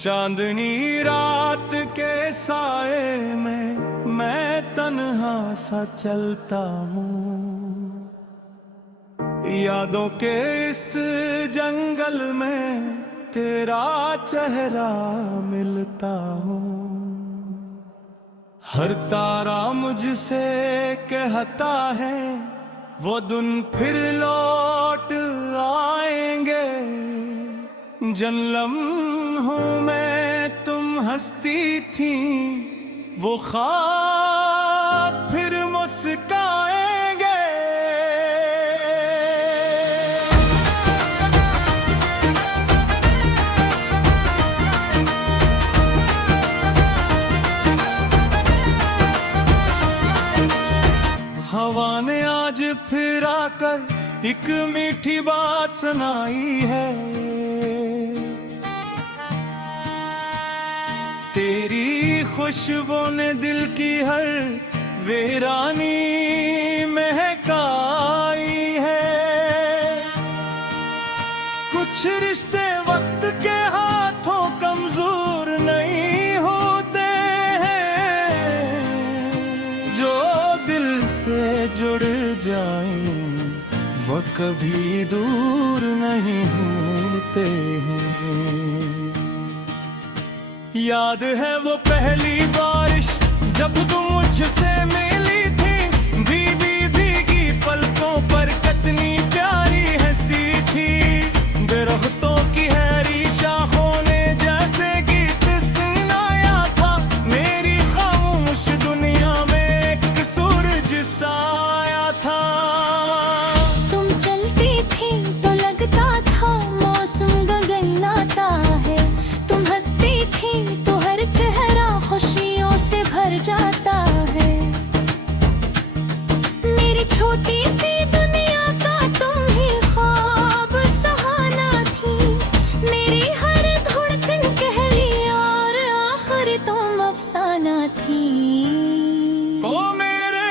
चांदनी रात के साए में मैं तन्हा सा चलता हूँ, यादों के इस जंगल में तेरा चेहरा मिलता हूँ। हर तारा मुझसे कहता है वो दिन फिर लौट आएंगे। जन्म हूँ मैं तुम हंसती थी, वो ख्वाब फिर मुस्काएंगे। हवा ने आज फिर आकर एक मीठी बात सुनाई है। तेरी खुशबू ने दिल की हर वीरानी महकाई है। कुछ रिश्ते वक्त के हाथों कमजोर नहीं होते हैं, जो दिल से जुड़ जाएं वो कभी दूर नहीं होते हैं। याद है वो पहली बारिश जब तुम मुझसे मिली थी, भीगी पलकों पर कितनी प्यारी हंसी थी। दरख्तों की हरी शाखों ने जैसे गीत सुनाया था, मेरी खामोश दुनिया में एक सूरज सा आया था। तुम चलती थी तो लगता था मौसम गगनाता है, तुम हंसती थी तो हर चेहरा खुशियों से भर जाता है। मेरी छोटी सी दुनिया का तुम ही ख्वाब सहाना थी, मेरी हर धड़कन कहली और आखिर तुम अफसाना थी। ओ मेरे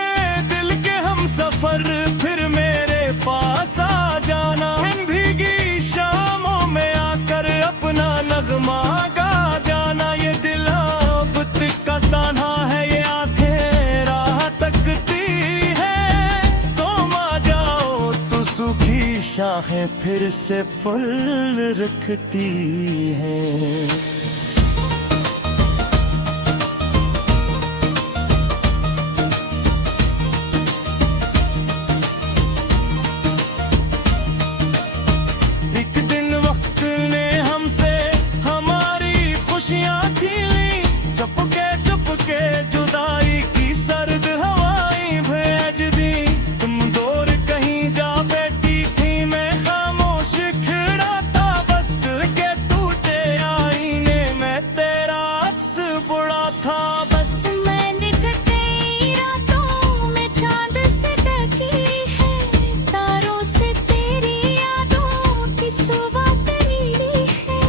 दिल के हम सफर फिर मेरे पास आ जाना, इन भीगी शामों में आकर अपना नगमा गा जाना। ये दिल अब का तान्हा है, ये आंखें राह तकती है। तुम आ जाओ तो सूखी शाखें फिर से फूल रखती हैं। एक दिन वक्त ने हमसे हमारी खुशियाँ छीन ली, चुपके जुदाई की सर्द हवाएं भेज दी। तुम दूर कहीं जा बैठी थी, मैं खामोश खड़ा था, बस दिल के टूटे आईने में तेरा अक्स बुरा था। बस मैंने कटी रातों में चांद से ढकी है, तारों से तेरी यादों की सुबह नीली है।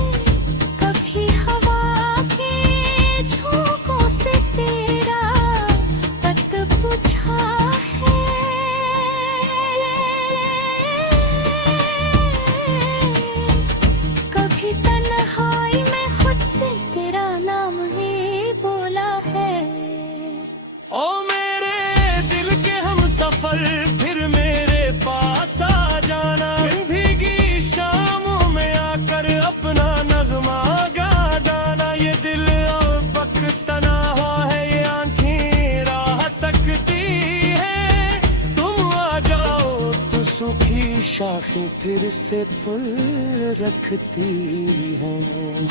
कभी हवा के झोंकों से तेरा तक पूछा है। कभी तन्हाई में खुद से तेरा नाम ही बोला है। ओ मेरे दिल के हम सफर फिर मेरे पास आ जाना, इन भीगी शामों में आकर अपना नगमा गा जाना। ये दिल अब बख्तना हुआ है, ये आंखें राह तकती है। तुम आ जाओ तो सूखी शाखें फिर से फूल रखती हैं।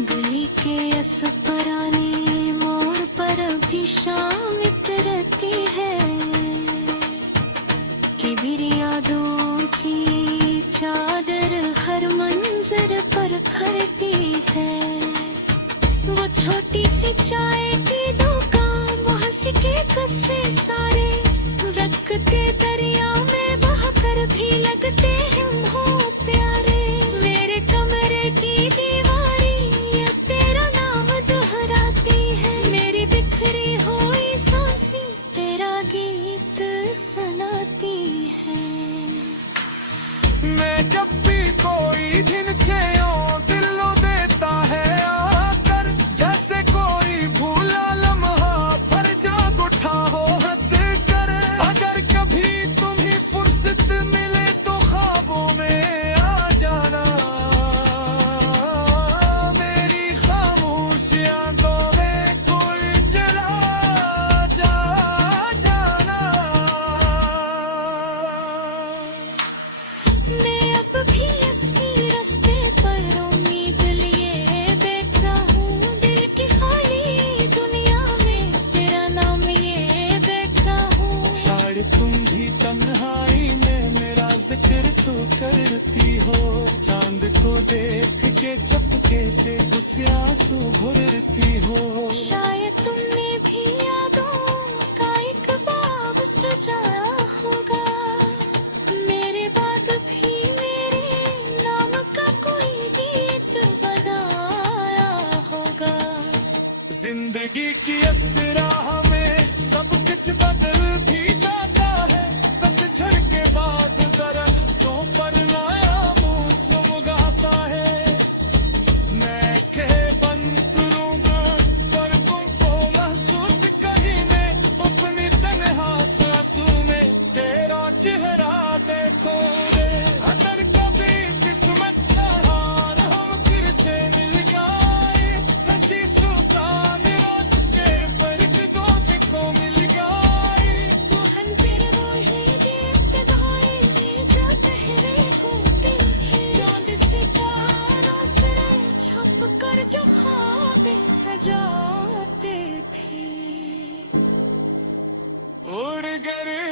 गली के असपराने मोड़ पर भी शाम उतरती है, कि मेरी यादों की चादर हर मंजर पर खड़ती है। वो छोटी सी चाय की दुकान, वो हंसी के किस्से सारे रखते दरिया में बहकर भी लगते हम हो प्यारे। मेरे कमरे मैं जब भी कोई दिन चाहिए दिलों देता है आकर, जैसे कोई भूला लम्हा पर जाग उठा हो हंस कर। अगर कभी तुम्हें फुर्सत मिले तो ख्वाबों में आ जाना, मेरी खामोश आंखों में कोई जला जाना। मैं अब भी इसी रास्ते पर उम्मीद लिए बैठा हूँ, दिल की खाली दुनिया में तेरा नाम लिए बैठा हूँ। शायद तुम भी तन्हाई में मेरा जिक्र तो करती हो, चांद को देख के चपके से कुछ आंसू भरती हो। शायद तुमने भी यादों का एक बाब सजाया होगा, मेरे बाद भी मेरे नाम का कोई गीत बनाया होगा। जिंदगी की इस राह में सब कुछ बदल भी जाता है, पतझड़ के बाद दरख्तों पर नया मौसम गाता है। मैं कहे बंद रहूंगा पर तुमको महसूस करीने, अपनी तन्हा सांसों में तेरा चेहरा देखो रे। अगर कभी किस्मत का हार हम फिर से मिल जाए, हंसी सुसान रास्ते पर दो को मिल जाए। तो हम तेरे बोहे देख गए में जो तहरे होते हैं, चांद सितारों से छप कर जो ख्वाबें सजाते थे। उड़ गए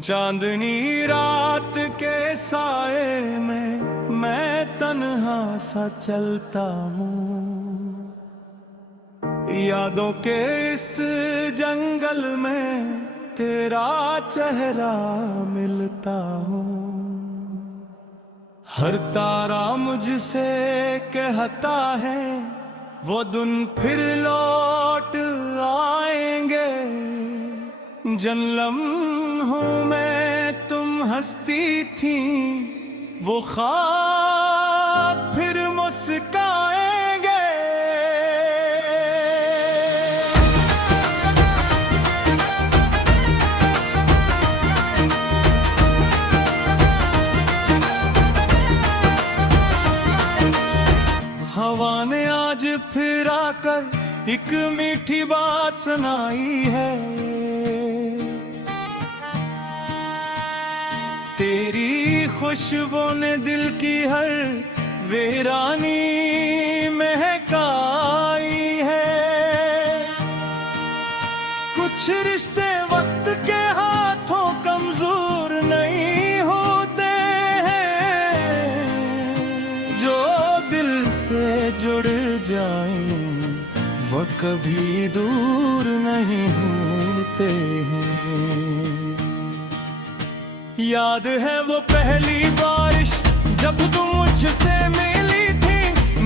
चांदनी रात के साए में मैं तन्हा सा चलता हूँ, यादों के इस जंगल में तेरा चेहरा मिलता हूँ। हर तारा मुझसे कहता है वो दिन फिर लौट आएंगे, जन्म हूँ मैं तुम हंसती थी वो ख्वाब फिर मुस्काएंगे। हवा ने आज फिर आकर एक मीठी बात सुनाई है, तेरी खुशबू ने दिल की हर वीरानी महकाई है। कुछ रिश्ते वक्त के हाथों कमजोर नहीं होते हैं, जो दिल से जुड़ जाएं वो कभी दूर नहीं होते हैं। याद है वो पहली बारिश जब तुम मुझसे मिली थी,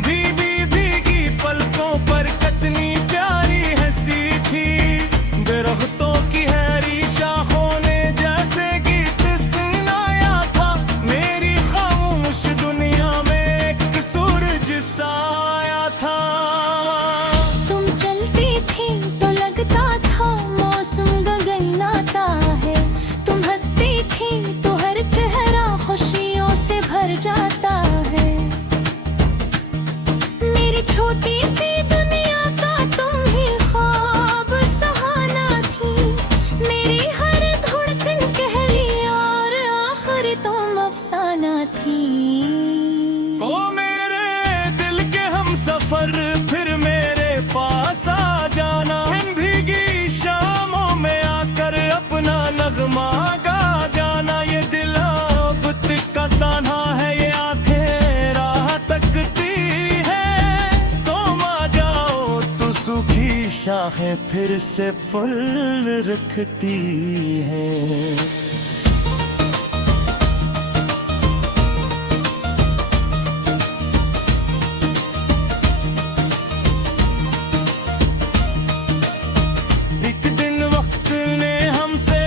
भीगी पलकों पर कितनी प्यारी हंसी थी। दरख्तों की हैरी शाखों ने जैसे गीत सुनाया था, मेरी खामोश दुनिया में एक सूरज सा आया था। तुम चलती थी तो लगता था मौसम गगनाता है, तुम हंसती थी तो हर चेहरा खुशियों से भर जाता है। मेरी छोटी सी दुनिया का तुम ही ख्वाब सहाना थी, मेरी हर धड़कन कहली और आखिर तुम अफसाना थी। ओ मेरे दिल के हम सफर फिर मेरे पास आ जाना, इन भीगी शामों में आकर अपना नगमा गा जाना। ये दिल अब तक का तान्हा है, ये आंखें शाखें फिर से फूल रखती हैं। एक दिन वक्त ने हमसे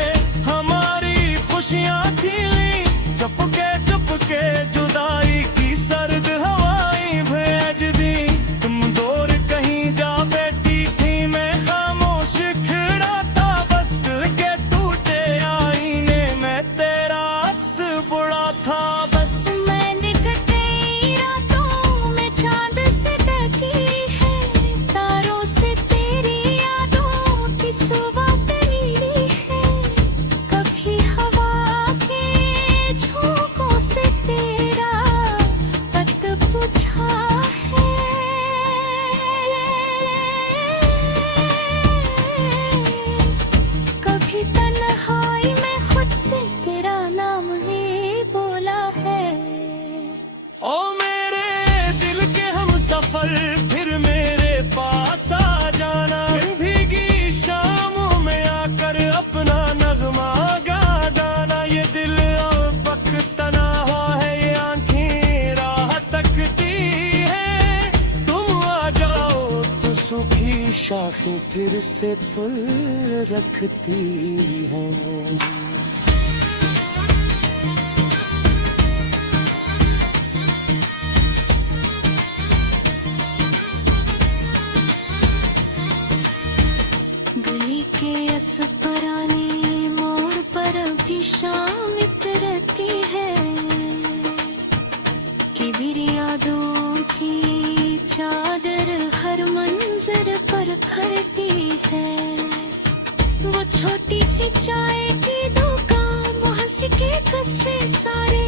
हमारी खुशियां छीनी, चुपके जुदाई की सर्द हवाएं भेज दी। तुम दूर कहीं जा बैठी थी, मैं खामोश खड़ा था, बस दिल के टूटे आईने में तेरा अक्स बुरा था। बस मैंने कटी रातों में चांद से ढकी है, तारों से तेरी यादों की सुबह नीली है। कभी हवा के झोंकों से तेरा पत पूछा है। कभी तन्हाई में खुद से तेरा नाम ही बोला है। ओ मेरे दिल के हम सफर, फिर मेरे पास आ जाना। इन भीगी शामों में आकर अपना नगमा गा गाना। ये दिल अब बकतना हुआ है, ये आंखें राह तकती है। तुम आ जाओ तो सूखी शाखें फिर से फूल रखती हैं। गली के असपरानी मोड़ पर भी शाम रहती है। किबिर यादों की चादर हर मंजर पर खरती है। वो छोटी सी चाय की दुकान, वो हंसी के किस्से सारे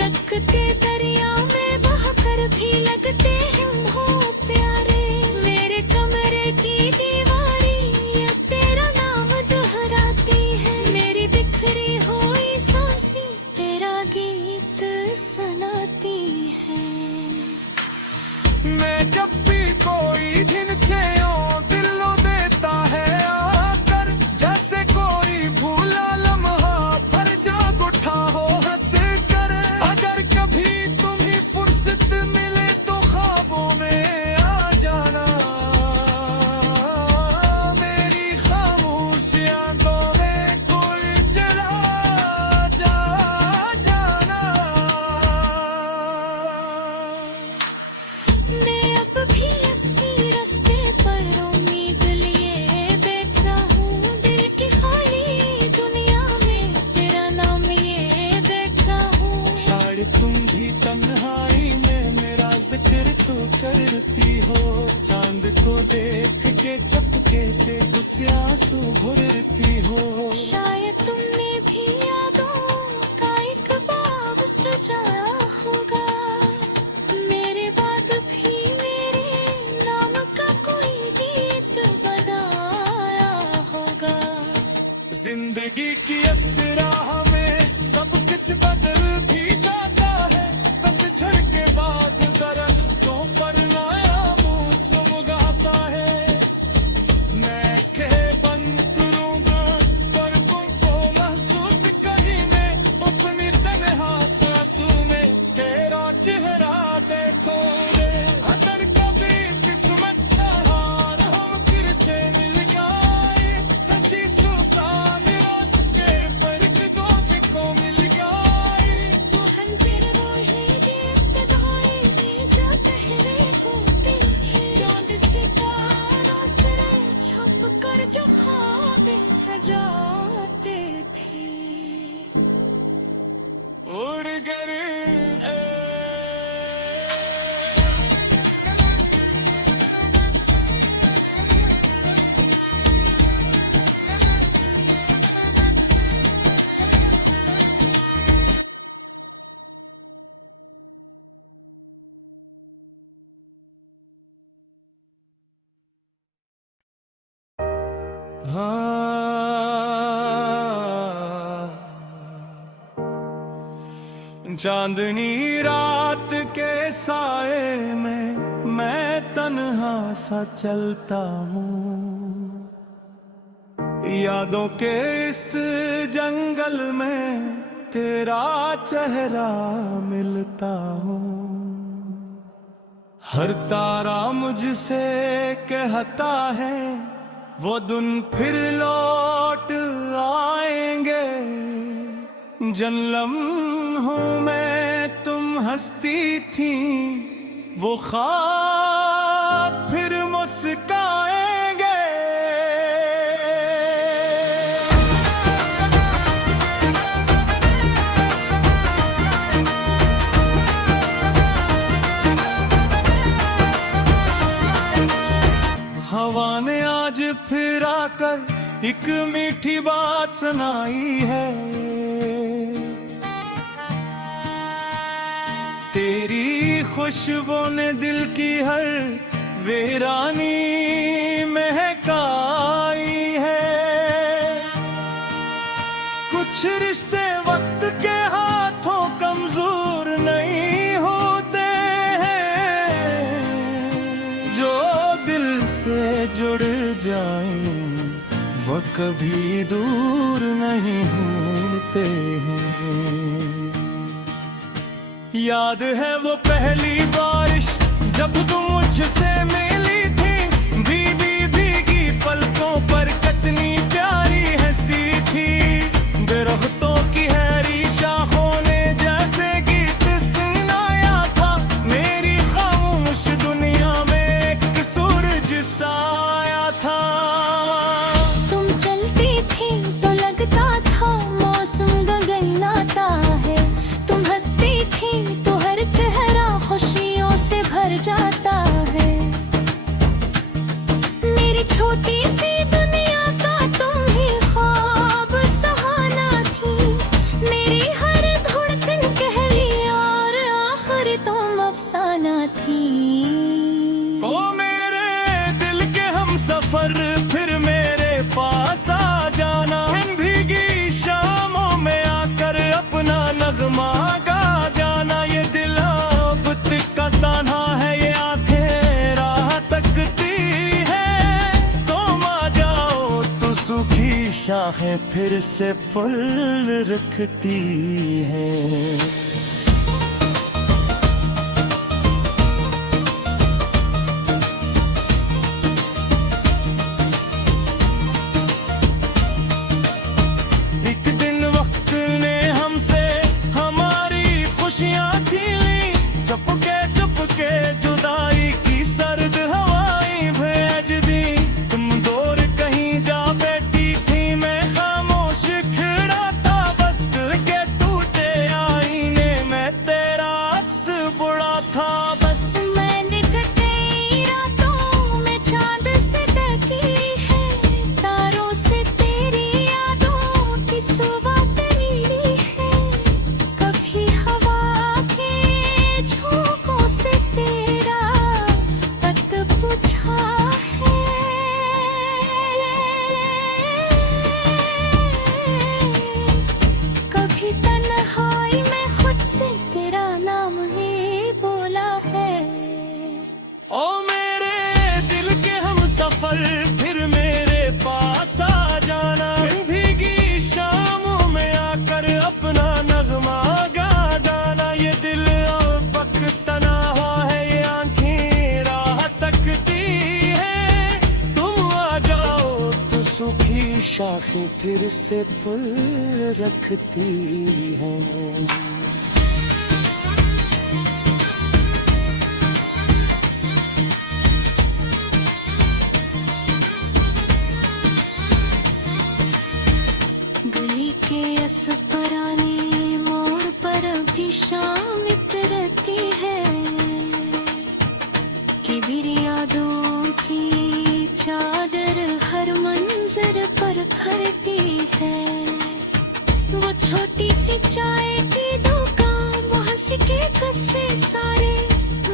रखते दरिया में बहकर भी लगते हैं हो प्यारे। मेरे कमरे की दीवारी ये तेरा नाम दोहराती है। मेरी बिखरी हुई सांसें तेरा गीत सुनाती है। मैं जब भी कोई दिन चेयों दिलों देता है आकर, जैसे कोई भूला लम्हा पर जाग उठा हो हंस कर। अगर कभी तुम्हें फुर्सत मिले तो ख्वाबों में आ जाना। मेरी खामोश आंखों में कोई जला जाना। मैं अब भी इसी रास्ते पर उम्मीद लिए बैठा हूँ। दिल की खाली दुनिया में तेरा नाम ये बैठा हूँ। शायद तुम भी तन्हाई में मेरा जिक्र तो करती हो। चांद को देख के चपके से कुछ आंसू भरती हो। शायद तुमने भी यादों का एक बाग सजाया होगा। मेरे बाद भी मेरे नाम का कोई गीत बनाया होगा। जिंदगी की इस राह में सब कुछ बदल भी जाता है। पतझड़ के बाद दरख्तों पर नया मौसम गाता है। मैं कह बंद करूंगा पर तुमको महसूस कहीं में, अपनी तन्हा सांसों में तेरा चेहरा देखो रे। अगर कभी किस्मत का हार हम फिर से मिल गए, हंसी सुसान रास्ते पर दो को मिल गए। तो हम तेरे रोहे देखते धाए में जा पहरे होते हैं। चांद सितारों से छप कर जो ख्वाब सजाते थे। उड़ गए चांदनी रात के साए में मैं तन्हा सा चलता हूँ। यादों के इस जंगल में तेरा चेहरा मिलता हूँ। हर तारा मुझसे कहता है वो दिन फिर लौट आएंगे। जन्म हूँ मैं तुम हंसती थी, वो ख्वाब फिर मुस्काएंगे। हवा ने आज फिर आकर एक मीठी बात सुनाई है। तेरी खुशबू ने दिल की हर वीरानी महकाई है। कुछ रिश्ते वक्त के हाथों कमजोर नहीं होते हैं, जो दिल से जुड़ जाएं वो कभी दूर नहीं होते हैं। याद है वो पहली बारिश जब तुम मुझसे मिली थी, भीगी पलकों पर कितनी प्यारी हंसी थी। दरख्तों की हरी शाखों ने जैसे गीत सुनाया था, मेरी खामोश दुनिया में एक सूरज सा आया था। तुम चलती थी तो लगता था मौसम गगनाता है। तुम हंसती थी तो हर चेहरा खुशियों से भर जाता है। मेरी छोटी सी दुनिया का तुम ही ख्वाब सहाना थी। मेरी हर धड़कन कहली और आखिर तुम अफसाना थी। ओ मेरे दिल के हम सफर फिर मेरे पास आ जाना। इन भीगी शामों में आकर अपना नगमा गा जाना। ये दिल अब का तान्हा है, ये आंखें राह तकती है। तुम आ जाओ तो सूखी शाखें फिर से फूल रखती हैं। एक दिन वक्त ने हमसे हमारी खुशियाँ छीन ली। चुपके जुदाई की सर्द हवाएं भेज दी। तुम दूर कहीं जा बैठी थी, मैं खामोश खड़ा था। बस दिल के टूटे आईने में तेरा अक्स बुरा था। बस मैंने कटी रातों में चांद से ढकी है। तारों से तेरी यादों की सुबह तरी है। कभी हवा के झोंकों से तेरा तक पूछा है। कभी तन्हाई में खुद से तेरा नाम ही बोला है। ओ मेरे दिल के हम सफर फिर मेरे पास आ जाना। इन भीगी शामों में आकर अपना नगमा गा जाना। ये दिल अब बकतना हुआ है, ये आंखें राह तकती है। तुम आ जाओ तो सूखी शाखें फिर से फूल रखती हैं। गली के असपरानी मोड़ पर भी शाम रहती है। कि मेरी यादों की चादर हर मंजर पर फरती है। वो छोटी सी चाय की दुकान, वो हंसी के किस्से सारे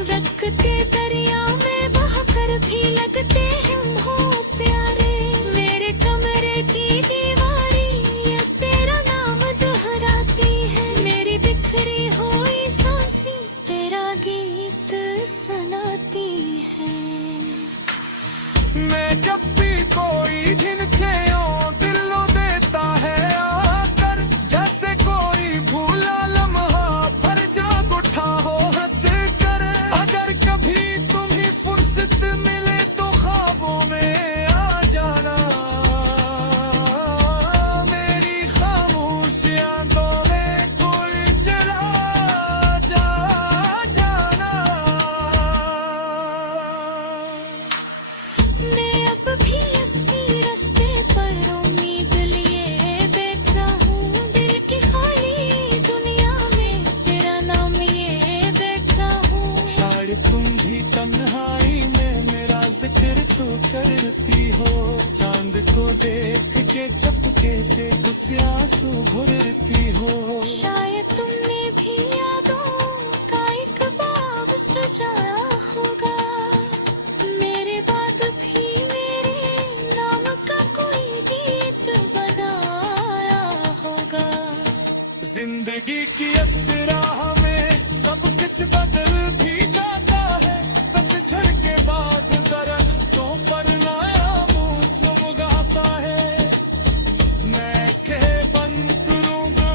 रखते दरिया में बहकर भी लगते हम हो प्यारे। मेरे कमरे की दीवारी ये तेरा नाम दोहराती है। मेरी बिखरी हुई सांसें तेरा गीत सुनाती है। मैं जब भी कोई झिनझियों दिलों देता है आकर, जैसे कोई भूला लम्हा पर जाग उठा हो हंस कर। अगर कभी तुम्हें फुर्सत मिले तो ख्वाबों में आ जाना, मेरी खामोश आंखों में कोई जला जाना। मैं अब भी इसी रास्ते पर उम्मीद लिए बैठा हूँ, दिल की खाली दुनिया में तेरा नाम लिए बैठा हूँ। शायद तुम भी तन्हाई में मेरा जिक्र तो करती हो, चांद को देख के चपके से कुछ आंसू भरती हो। शायद तुमने भी यादों का एक बाग सजाया होगा, मेरे बाद भी मेरे नाम का कोई गीत बनाया होगा। जिंदगी की इस राह में सब कुछ बदल भी जाता है, पतझड़ के बाद दरख्तों पर नया मौसम गाता है। मैं कहे बंद करूंगा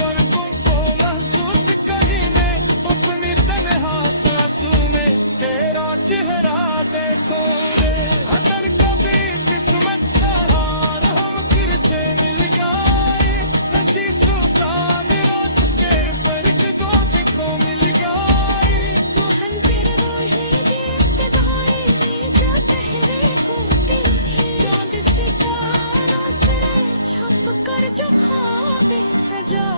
पर तुमको महसूस करने, अपनी तन्हा सांसों में तेरा चेहरा देखो रे। अगर कभी किस्मत का हार हम फिर से मिल गए, हंसी सुसान रास्ते पर एक दूसरे को मिल गए। तो हम तेरे बोहे देखते भाई में जो पहरे होते हैं, चांद सितारों से छप कर जो ख्वाब सजा